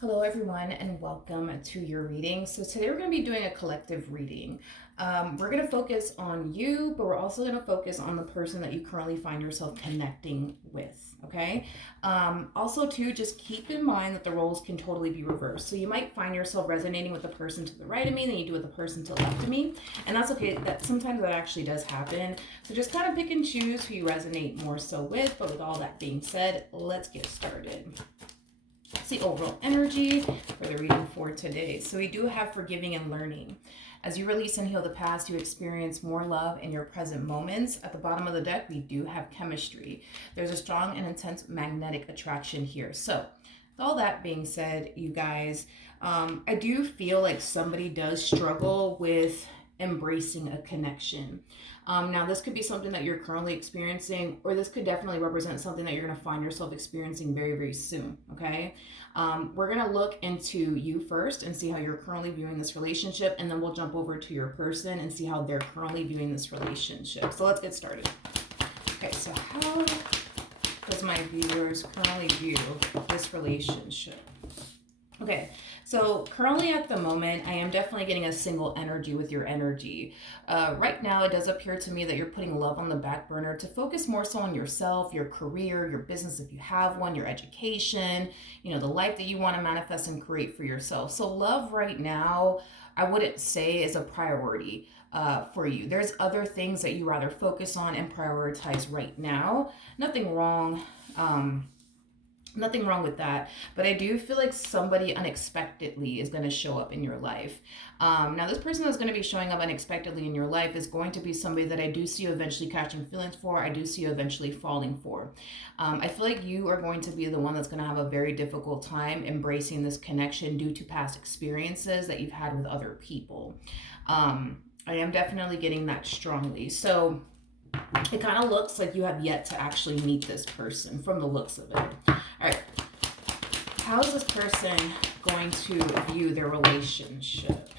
Hello, everyone, and welcome to your reading. So, today we're going to be doing a collective reading. We're going to focus on you, but we're also going to focus on the person that you currently find yourself connecting with. Okay. Also, too, just keep in mind that the roles can totally be reversed. So, you might find yourself resonating with the person to the right of me than you do with the person to the left of me. And that's okay. That sometimes that actually does happen. So, just kind of pick and choose who you resonate more so with. But with all that being said, let's get started. It's the overall energy for the reading for today. So we do have forgiving and learning. As you release and heal the past, you experience more love in your present moments. At the bottom of the deck, we do have chemistry. There's a strong and intense magnetic attraction here. So, with all that being said, you guys, I do feel like somebody does struggle with embracing a connection. Now, this could be something that you're currently experiencing, or this could definitely represent something that you're going to find yourself experiencing very, very soon. Okay. We're going to look into you first and see how you're currently viewing this relationship, and then we'll jump over to your person and see how they're currently viewing this relationship. So let's get started. Okay, so how does my viewers currently view this relationship? Okay, so currently at the moment, I am definitely getting a single energy with your energy. Right now, it does appear to me that you're putting love on the back burner to focus more so on yourself, your career, your business if you have one, your education, the life that you want to manifest and create for yourself. So, love right now, I wouldn't say is a priority for you. There's other things that you rather focus on and prioritize right now. Nothing wrong. Nothing wrong with that, but I do feel like somebody unexpectedly is going to show up in your life. Now, this person that's going to be showing up unexpectedly in your life is going to be somebody that I do see you eventually catching feelings for. I do see you eventually falling for. I feel like you are going to be the one that's going to have a very difficult time embracing this connection due to past experiences that you've had with other people. I am definitely getting that strongly. So, it kind of looks like you have yet to actually meet this person from the looks of it. All right. How is this person going to view their relationship?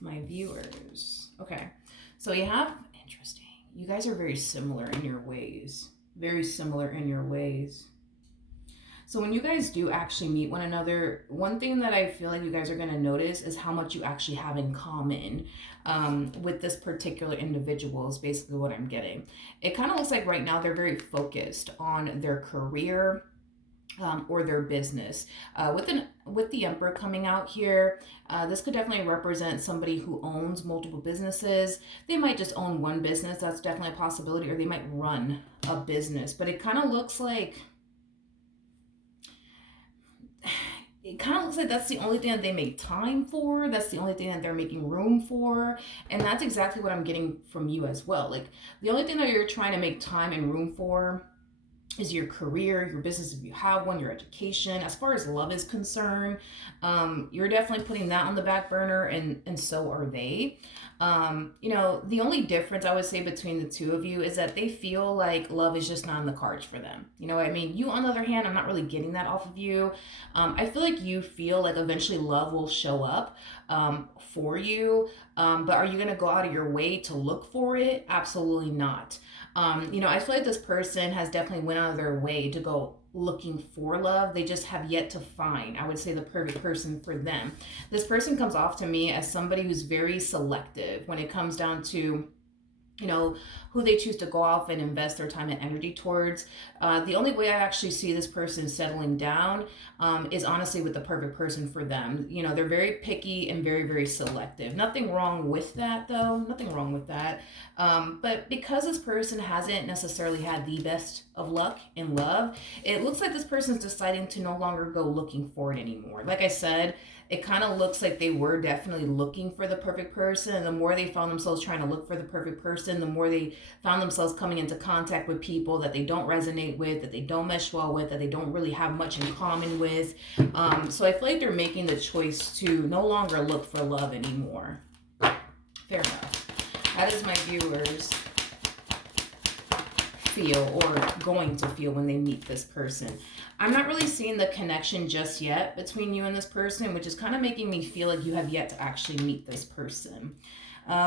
My viewers. Okay. So you have, interesting. You guys are very similar in your ways. Very similar in your ways. So when you guys do actually meet one another, one thing that I feel like you guys are going to notice is how much you actually have in common with this particular individual is basically what I'm getting. It kind of looks like right now they're very focused on their career, or their business. With the Emperor coming out here, this could definitely represent somebody who owns multiple businesses. They might just own one business. That's definitely a possibility, or they might run a business. But it kind of looks like that's the only thing that they make time for. That's the only thing that they're making room for. And that's exactly what I'm getting from you as well. Like, the only thing that you're trying to make time and room for is your career, your business if you have one, your education. As far as love is concerned, you're definitely putting that on the back burner, and so are they. The only difference I would say between the two of you is that they feel like love is just not in the cards for them. You know what I mean? You, on the other hand, I'm not really getting that off of you. I feel like you feel like eventually love will show up for you, but are you going to go out of your way to look for it? Absolutely not. I feel like this person has definitely went out of their way to go looking for love. They just have yet to find, I would say, the perfect person for them. This person comes off to me as somebody who's very selective when it comes down to who they choose to go off and invest their time and energy towards. The only way I actually see this person settling down is honestly with the perfect person for them. They're very picky and very, very selective. Nothing wrong with that, though. Nothing wrong with that. But because this person hasn't necessarily had the best of luck in love, it looks like this person's deciding to no longer go looking for it anymore. Like I said, it kind of looks like they were definitely looking for the perfect person. And the more they found themselves trying to look for the perfect person, the more they found themselves coming into contact with people that they don't resonate with, that they don't mesh well with, that they don't really have much in common with. So I feel like they're making the choice to no longer look for love anymore. Fair enough. That is my viewers feel, or going to feel, when they meet this person. I'm not really seeing the connection just yet between you and this person, which is kind of making me feel like you have yet to actually meet this person.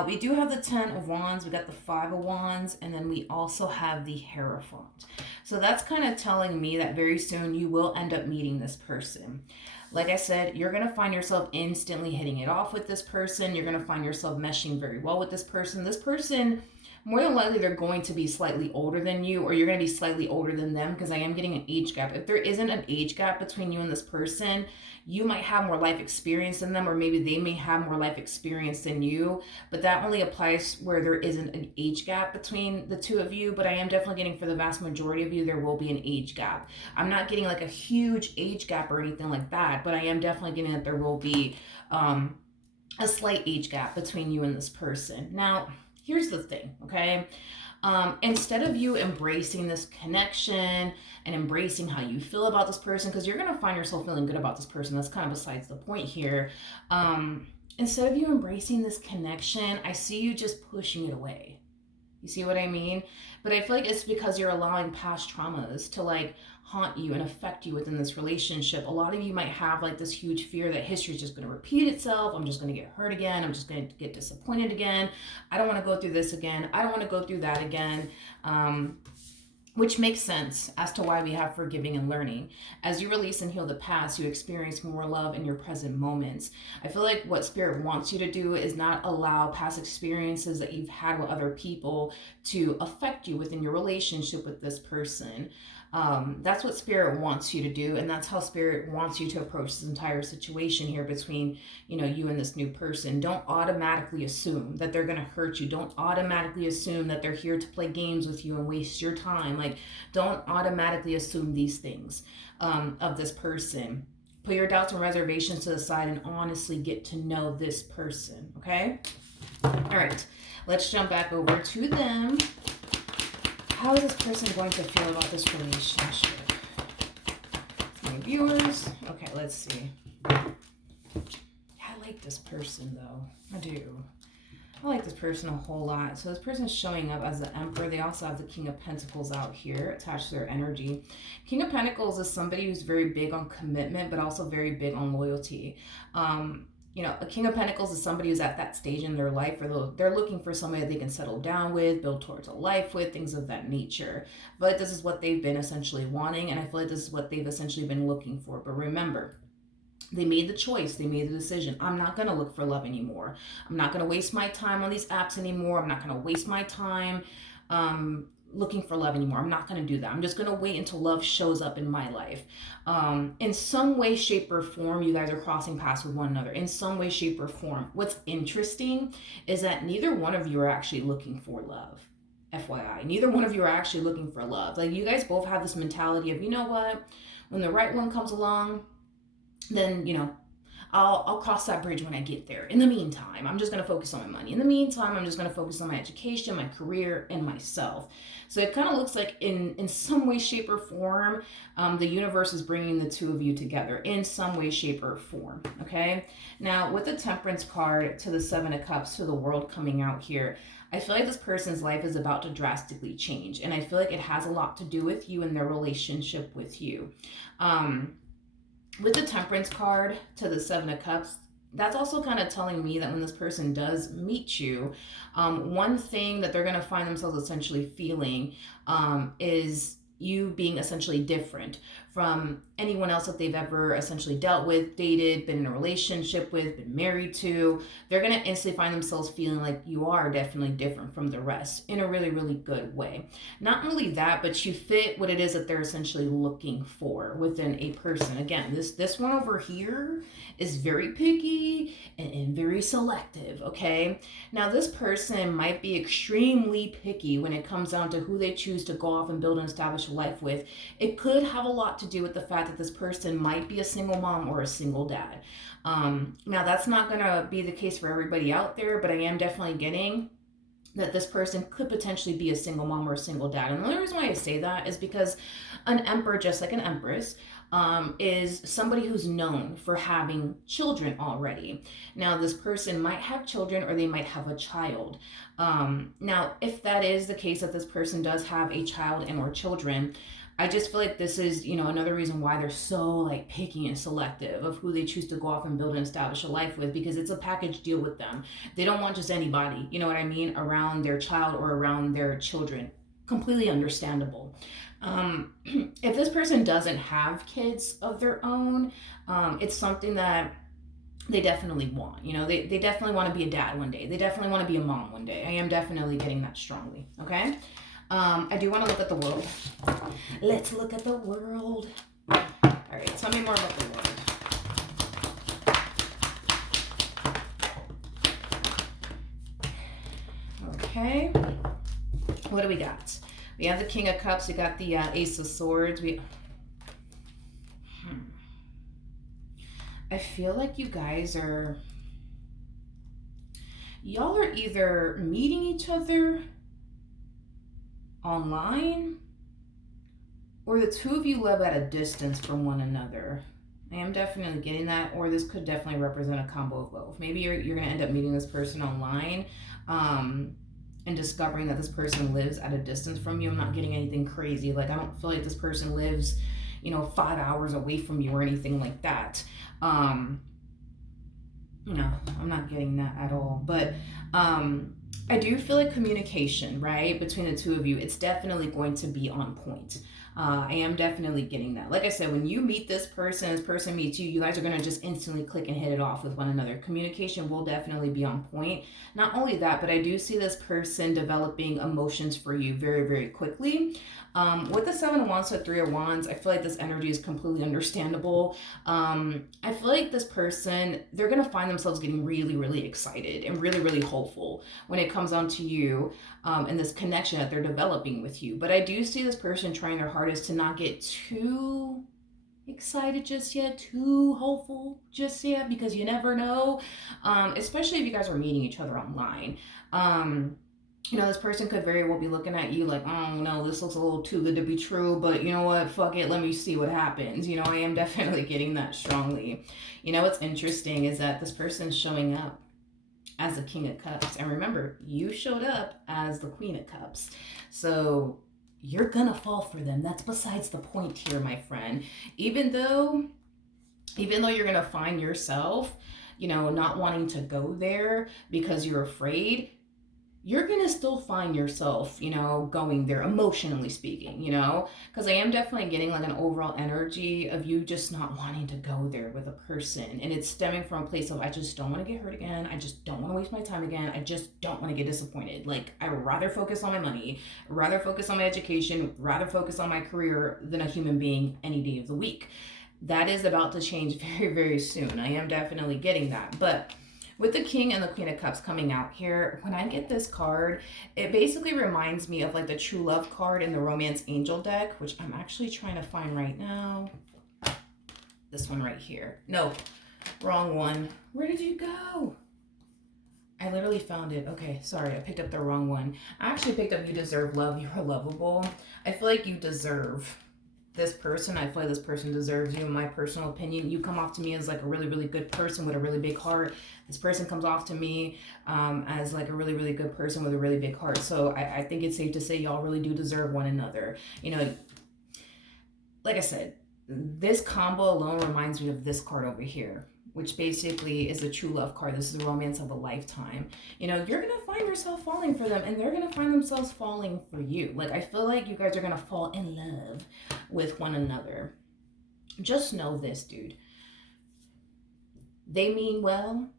We do have the 10 of Wands, we got the 5 of Wands, and then we also have the Hierophant. So that's kind of telling me that very soon you will end up meeting this person. Like I said, you're going to find yourself instantly hitting it off with this person. You're going to find yourself meshing very well with this person. This person, more than likely, they're going to be slightly older than you, or you're going to be slightly older than them, because I am getting an age gap. If there isn't an age gap between you and this person, you might have more life experience than them, or maybe they may have more life experience than you, but that only applies where there isn't an age gap between the two of you. But I am definitely getting, for the vast majority of you, there will be an age gap. I'm not getting like a huge age gap or anything like that, but I am definitely getting that there will be a slight age gap between you and this person. Now, here's the thing, okay? Instead of you embracing this connection and embracing how you feel about this person, because you're going to find yourself feeling good about this person, that's kind of besides the point here. Instead of you embracing this connection, I see you just pushing it away. You see what I mean? But I feel like it's because you're allowing past traumas to like haunt you and affect you within this relationship. A lot of you might have like this huge fear that history is just going to repeat itself. I'm just going to get hurt again. I'm just going to get disappointed again. I don't want to go through this again. I don't want to go through that again. Which makes sense as to why we have forgiving and learning. As you release and heal the past, you experience more love in your present moments. I feel like what Spirit wants you to do is not allow past experiences that you've had with other people to affect you within your relationship with this person. That's what Spirit wants you to do, and that's how Spirit wants you to approach this entire situation here between, you and this new person. Don't automatically assume that they're going to hurt you. Don't automatically assume that they're here to play games with you and waste your time. Like, don't automatically assume these things of this person. Put your doubts and reservations to the side and honestly get to know this person, okay? All right, let's jump back over to them. How is this person going to feel about this relationship? My viewers. Okay, let's see. Yeah, I like this person though. I do. I like this person a whole lot. So this person's showing up as the Emperor. They also have the King of Pentacles out here attached to their energy. King of Pentacles is somebody who's very big on commitment, but also very big on loyalty. A King of Pentacles is somebody who's at that stage in their life where they're looking for somebody that they can settle down with, build towards a life with, things of that nature. But this is what they've been essentially wanting, and I feel like this is what they've essentially been looking for. But remember, they made the choice. They made the decision. I'm not going to look for love anymore. I'm not going to waste my time on these apps anymore. I'm not going to waste my time looking for love anymore. I'm not going to do that. I'm just going to wait until love shows up in my life. In some way, shape, or form, you guys are crossing paths with one another. In some way, shape, or form. What's interesting is that neither one of you are actually looking for love. FYI, neither one of you are actually looking for love. Like, you guys both have this mentality of, you know what? When the right one comes along, then, I'll cross that bridge when I get there. In the meantime, I'm just going to focus on my money. In the meantime, I'm just going to focus on my education, my career, and myself. So it kind of looks like in some way, shape, or form, the universe is bringing the two of you together in some way, shape, or form. Okay. Now, with the Temperance card to the Seven of Cups to the World coming out here, I feel like this person's life is about to drastically change. And I feel like it has a lot to do with you and their relationship with you. With the Temperance card to the Seven of Cups, that's also kind of telling me that when this person does meet you, one thing that they're going to find themselves essentially feeling is you being essentially different from anyone else that they've ever essentially dealt with, dated, been in a relationship with, been married to. They're going to instantly find themselves feeling like you are definitely different from the rest in a really, really good way. Not only that, but you fit what it is that they're essentially looking for within a person. Again, this one over here is very picky and very selective, okay? Now, this person might be extremely picky when it comes down to who they choose to go off and build and establish a life with. It could have a lot to do with the fact that this person might be a single mom or a single dad. Now, that's not going to be the case for everybody out there, but I am definitely getting that this person could potentially be a single mom or a single dad. And the only reason why I say that is because an emperor, just like an empress, is somebody who's known for having children already. Now, this person might have children or they might have a child. Now, if that is the case, that this person does have a child and or children, I just feel like this is, another reason why they're so like picky and selective of who they choose to go off and build and establish a life with, because it's a package deal with them. They don't want just anybody, you know what I mean, around their child or around their children. Completely understandable. If this person doesn't have kids of their own, it's something that they definitely want. They definitely want to be a dad one day. They definitely want to be a mom one day. I am definitely getting that strongly. Okay. I do want to look at the world. Let's look at the world. All right, tell me more about the world. Okay, what do we got? We have the King of Cups. We got the Ace of Swords. I feel like y'all are either meeting each other online, or the two of you live at a distance from one another. I am definitely getting that, or this could definitely represent a combo of both. Maybe you're going to end up meeting this person online, and discovering that this person lives at a distance from you. I'm not getting anything crazy. Like, I don't feel like this person lives, 5 hours away from you or anything like that. I'm not getting that at all. But I do feel like communication, right, between the two of you, it's definitely going to be on point. I am definitely getting that. Like I said, when you meet this person meets you, you guys are going to just instantly click and hit it off with one another. Communication will definitely be on point. Not only that, but I do see this person developing emotions for you very, very quickly. With the Seven of Wands to Three of Wands, I feel like this energy is completely understandable. I feel like this person, they're going to find themselves getting really, really excited and really, really hopeful when it comes on to you, and this connection that they're developing with you. But I do see this person trying their hardest to not get too excited just yet, too hopeful just yet, because you never know, especially if you guys are meeting each other online. This person could very well be looking at you like, oh no, this looks a little too good to be true, but you know what, fuck it, let me see what happens. I am definitely getting that strongly. What's interesting is that this person's showing up as the King of Cups, and remember, you showed up as the Queen of Cups, so you're gonna fall for them. That's besides the point here, my friend. Even though you're gonna find yourself, not wanting to go there because you're afraid, you're going to still find yourself, going there, emotionally speaking, because I am definitely getting like an overall energy of you just not wanting to go there with a person. And it's stemming from a place of, I just don't want to get hurt again. I just don't want to waste my time again. I just don't want to get disappointed. Like, I would rather focus on my money, rather focus on my education, rather focus on my career than a human being any day of the week. That is about to change very, very soon. I am definitely getting that. But with the King and the Queen of Cups coming out here, when I get this card, it basically reminds me of like the True Love card in the Romance Angel deck, which I'm actually trying to find right now. This one right here. No, wrong one. Where did you go? I literally found it. Okay, sorry, I picked up the wrong one. I actually picked up You Deserve Love, You Are Lovable. I feel like you deserve this person. I feel like this person deserves you, in my personal opinion. You come off to me as like a really, really good person with a really big heart. This person comes off to me as like a really, really good person with a really big heart. So I think it's safe to say y'all really do deserve one another. Like I said, this combo alone reminds me of this card over here, which basically is a true love card. This is the romance of a lifetime. You're going to find yourself falling for them, and they're going to find themselves falling for you. Like, I feel like you guys are going to fall in love with one another. Just know this, dude. They mean well,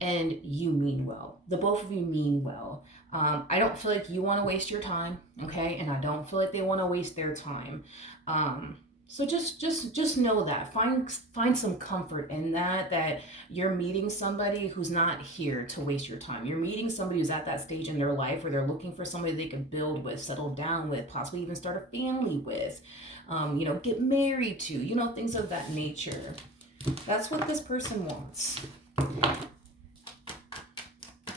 and you mean well. The both of you mean well. I don't feel like you want to waste your time, okay? And I don't feel like they want to waste their time. So just know that. Find some comfort in that you're meeting somebody who's not here to waste your time. You're meeting somebody who's at that stage in their life where they're looking for somebody they can build with, settle down with, possibly even start a family with, get married to, things of that nature. That's what this person wants.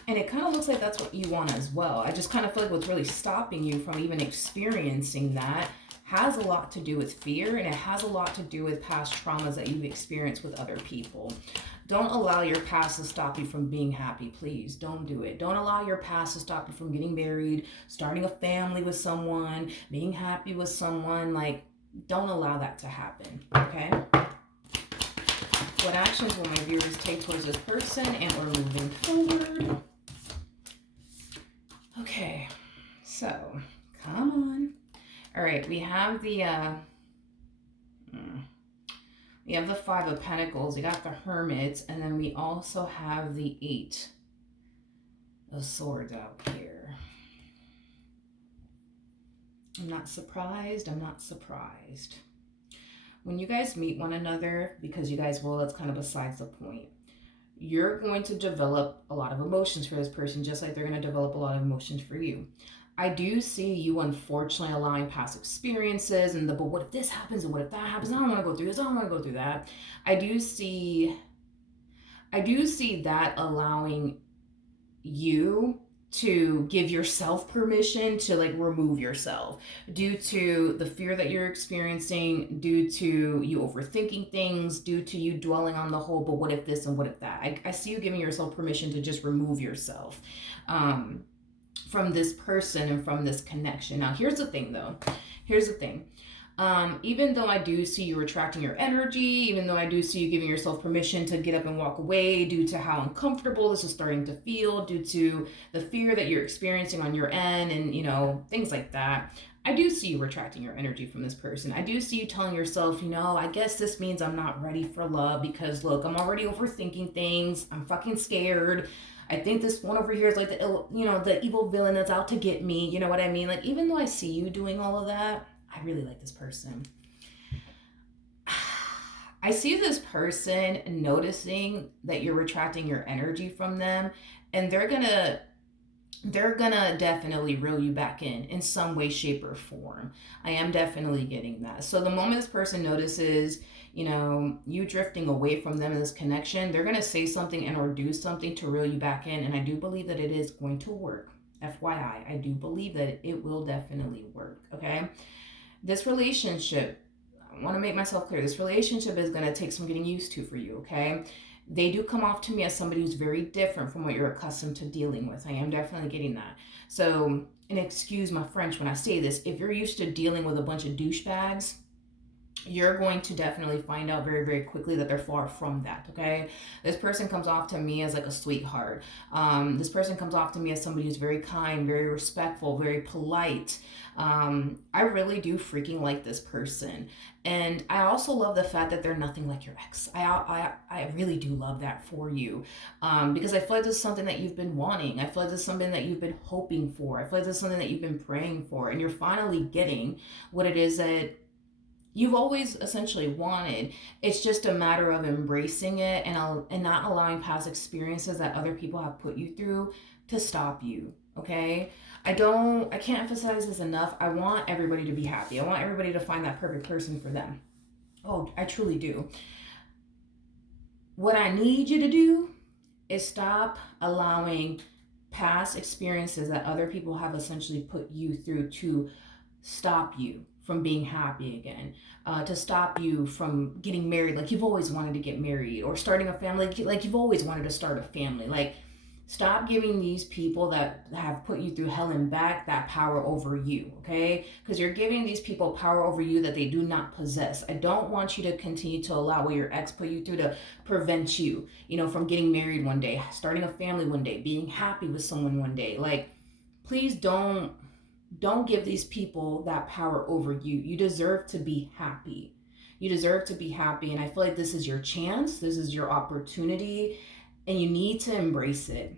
And it kind of looks like that's what you want as well. I just kind of feel like what's really stopping you from even experiencing that has a lot to do with fear, and it has a lot to do with past traumas that you've experienced with other people. Don't allow your past to stop you from being happy, please. Don't do it. Don't allow your past to stop you from getting married, starting a family with someone, being happy with someone. Like, Don't allow that to happen, okay? What actions will my viewers take towards this person and we're moving forward? Okay, so come on. All right, we have the Five of Pentacles, we got the Hermit, and then we also have the Eight of Swords out here. I'm not surprised. I'm not surprised. When you guys meet one another, because you guys will, that's kind of besides the point. You're going to develop a lot of emotions for this person, just like they're going to develop a lot of emotions for you. I do see you, unfortunately, allowing past experiences and but what if this happens and what if that happens? I don't want to go through this. I don't want to go through that. I do see that allowing you to give yourself permission to like remove yourself due to the fear that you're experiencing, due to you overthinking things, due to you dwelling on the whole, but what if this and what if that? I see you giving yourself permission to just remove yourself from this person and from this connection. Now, here's the thing though. Here's the thing. Even though I do see you retracting your energy, even though I do see you giving yourself permission to get up and walk away due to how uncomfortable this is starting to feel, due to the fear that you're experiencing on your end and, you know, things like that, I do see you retracting your energy from this person. I do see you telling yourself, you know, I guess this means I'm not ready for love because, look, I'm already overthinking things. I'm fucking scared. I think this one over here is like the evil villain that's out to get me. You know what I mean? Like, even though I see you doing all of that, I really like this person. I see this person noticing that you're retracting your energy from them, and they're gonna definitely reel you back in some way, shape, or form. I am definitely getting that. So the moment this person notices, you know, you drifting away from them in this connection, they're gonna say something and or do something to reel you back in, and I do believe that it is going to work. FYI, I do believe that it will definitely work, okay? This relationship, I want to make myself clear, this relationship is going to take some getting used to for you, okay? They do come off to me as somebody who's very different from what you're accustomed to dealing with. I am definitely getting that. So, and excuse my French when I say this, if you're used to dealing with a bunch of douchebags, you're going to definitely find out very, very quickly that they're far from that, okay? This person comes off to me as like a sweetheart. This person comes off to me as somebody who's very kind, very respectful, very polite. I really do freaking like this person. And I also love the fact that they're nothing like your ex. I really do love that for you, because I feel like this is something that you've been wanting. I feel like this is something that you've been hoping for. I feel like this is something that you've been praying for. And you're finally getting what it is that you've always essentially wanted. It's just a matter of embracing it and not allowing past experiences that other people have put you through to stop you, okay? I can't emphasize this enough. I want everybody to be happy. I want everybody to find that perfect person for them. Oh, I truly do. What I need you to do is stop allowing past experiences that other people have essentially put you through to stop you from being happy again, to stop you from getting married like you've always wanted to get married, or starting a family like you've always wanted to start a family. Like, stop giving these people that have put you through hell and back that power over you, okay? Because you're giving these people power over you that they do not possess. I don't want you to continue to allow what your ex put you through to prevent you, you know, from getting married one day, starting a family one day, being happy with someone one day. Like, please don't give these people that power over you. You deserve to be happy. You deserve to be happy. And I feel like this is your chance. This is your opportunity. And you need to embrace it.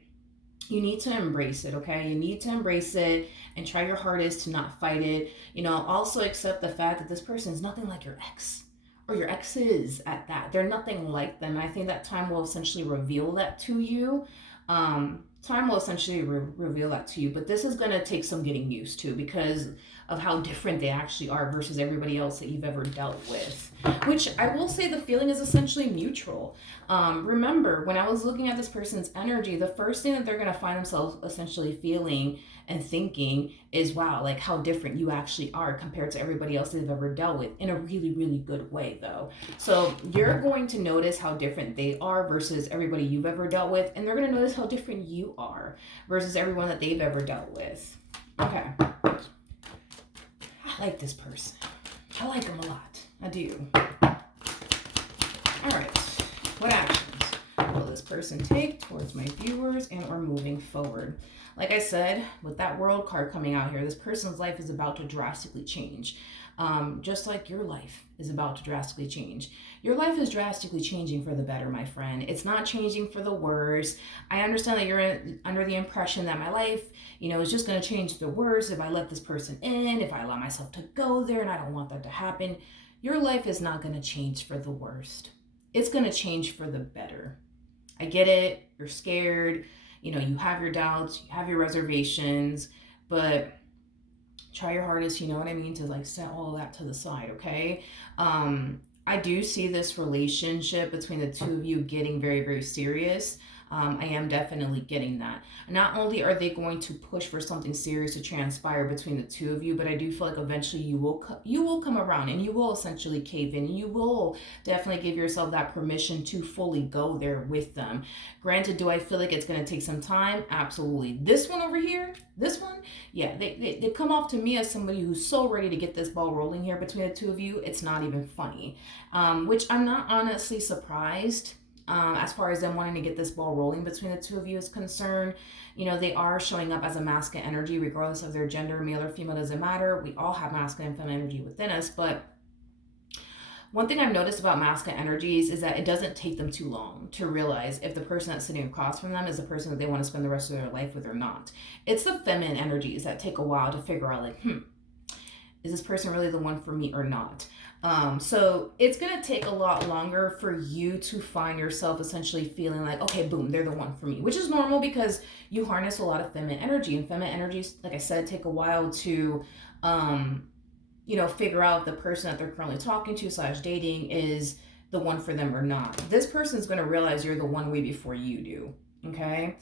You need to embrace it, okay? You need to embrace it and try your hardest to not fight it. You know, also accept the fact that this person is nothing like your ex, or your exes at that. They're nothing like them. I think that time will essentially reveal that to you. Time will essentially reveal that to you, but this is going to take some getting used to because of how different they actually are versus everybody else that you've ever dealt with, which I will say the feeling is essentially mutual. Remember, when I was looking at this person's energy, the first thing that they're going to find themselves essentially feeling and thinking is, wow, like how different you actually are compared to everybody else they've ever dealt with, in a really, really good way though. So you're going to notice how different they are versus everybody you've ever dealt with, and they're going to notice how different you are versus everyone that they've ever dealt with. Okay. I like this person. I like them a lot. I do. All right. What actions will this person take towards my viewers and or moving forward? Like I said, with that World card coming out here, this person's life is about to drastically change. Just like your life is about to drastically change. Your life is drastically changing for the better, my friend. It's not changing for the worse. I understand that you're under the impression that my life, is just going to change the worse if I let this person in, if I allow myself to go there, and I don't want that to happen. Your life is not going to change for the worst. It's going to change for the better. I get it. You're scared. You have your doubts, you have your reservations, but try your hardest, you know what I mean, to like set all of that to the side, okay? I do see this relationship between the two of you getting very, very serious. I am definitely getting that. Not only are they going to push for something serious to transpire between the two of you, but I do feel like eventually you will come around and you will essentially cave in. You will definitely give yourself that permission to fully go there with them. Granted, do I feel like it's going to take some time? Absolutely. This one over here, yeah, they come off to me as somebody who's so ready to get this ball rolling here between the two of you. It's not even funny, which I'm not honestly surprised. As far as them wanting to get this ball rolling between the two of you is concerned, they are showing up as a masculine energy, regardless of their gender, male or female, doesn't matter. We all have masculine and feminine energy within us. But one thing I've noticed about masculine energies is that it doesn't take them too long to realize if the person that's sitting across from them is the person that they want to spend the rest of their life with or not. It's the feminine energies that take a while to figure out, like, is this person really the one for me or not? So it's going to take a lot longer for you to find yourself essentially feeling like, okay, boom, they're the one for me, which is normal because you harness a lot of feminine energy, and feminine energies, like I said, take a while to, figure out if the person that they're currently talking to / dating is the one for them or not. This person's going to realize you're the one way before you do. Okay.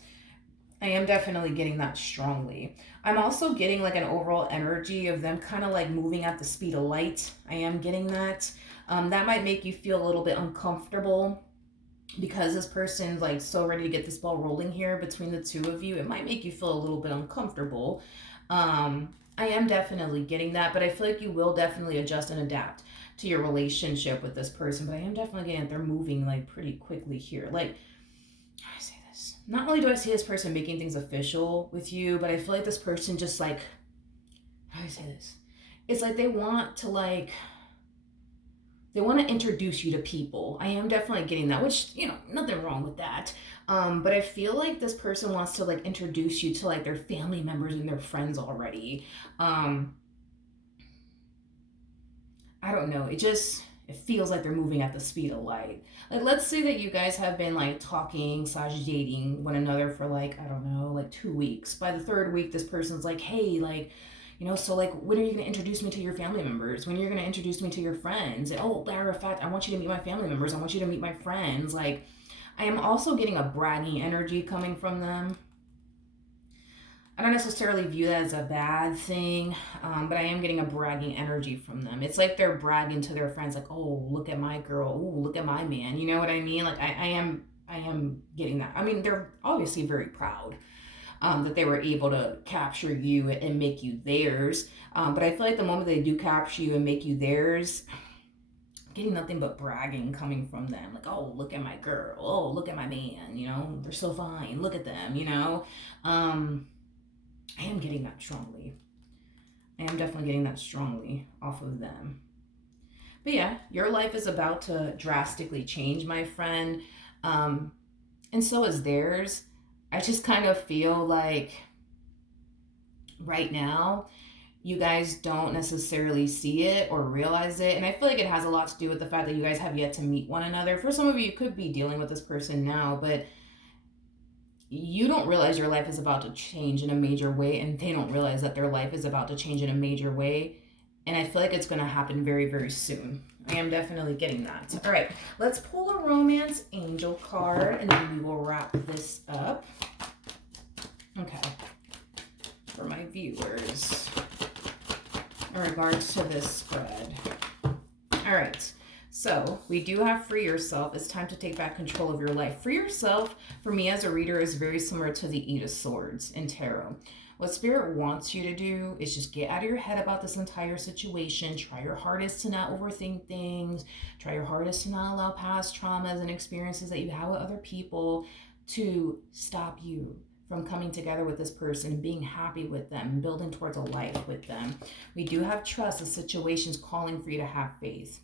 I am definitely getting that strongly. I'm also getting like an overall energy of them kind of like moving at the speed of light. I am getting that. That might make you feel a little bit uncomfortable because this person's like so ready to get this ball rolling here between the two of you. It might make you feel a little bit uncomfortable. I am definitely getting that, but I feel like you will definitely adjust and adapt to your relationship with this person. But I am definitely getting that they're moving like pretty quickly here. Like, I say this. Not only do I see this person making things official with you, but I feel like this person just like, how do I say this? It's like they want to introduce you to people. I am definitely getting that, which, nothing wrong with that. But I feel like this person wants to like introduce you to like their family members and their friends already. I don't know. It feels like they're moving at the speed of light. Like, let's say that you guys have been like talking / dating one another for like, I don't know, like 2 weeks. By the 3rd week, this person's like, hey, like, so like, when are you going to introduce me to your family members? When are you going to introduce me to your friends? And, oh, matter of fact, I want you to meet my family members. I want you to meet my friends. Like, I am also getting a bragging energy coming from them. I don't necessarily view that as a bad thing, but I am getting a bragging energy from them. It's like they're bragging to their friends, like, oh, look at my girl. Oh, look at my man. You know what I mean? Like, I am getting that. I mean, they're obviously very proud that they were able to capture you and make you theirs. But I feel like the moment they do capture you and make you theirs, I'm getting nothing but bragging coming from them. Like, oh, look at my girl. Oh, look at my man. They're so fine. Look at them, I am getting that strongly. I am definitely getting that strongly off of them. But yeah, your life is about to drastically change, my friend. And so is theirs. I just kind of feel like right now, you guys don't necessarily see it or realize it. And I feel like it has a lot to do with the fact that you guys have yet to meet one another. For some of you could be dealing with this person now, but you don't realize your life is about to change in a major way, and they don't realize that their life is about to change in a major way. And I feel like it's going to happen very, very soon. I am definitely getting that. All right, let's pull a romance angel card, and then we will wrap this up. Okay, for my viewers, in regards to this spread. All right. So we do have free yourself. It's time to take back control of your life. Free yourself, for me as a reader, is very similar to the Eight of Swords in tarot. What Spirit wants you to do is just get out of your head about this entire situation. Try your hardest to not overthink things. Try your hardest to not allow past traumas and experiences that you have with other people to stop you from coming together with this person and being happy with them and building towards a life with them. We do have trust. The situation's calling for you to have faith.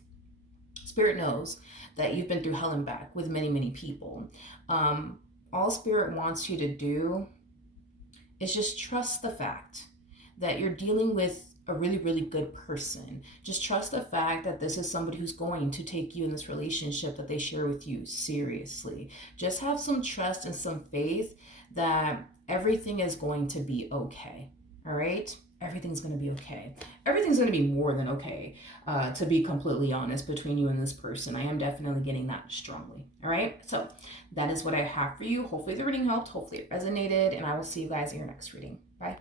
Spirit knows that you've been through hell and back with many, many people. All Spirit wants you to do is just trust the fact that you're dealing with a really, really good person. Just trust the fact that this is somebody who's going to take you in this relationship that they share with you seriously. Just have some trust and some faith that everything is going to be okay. All right? Everything's going to be okay. Everything's going to be more than okay, to be completely honest, between you and this person. I am definitely getting that strongly. All right? So that is what I have for you. Hopefully the reading helped. Hopefully it resonated. And I will see you guys in your next reading. Bye.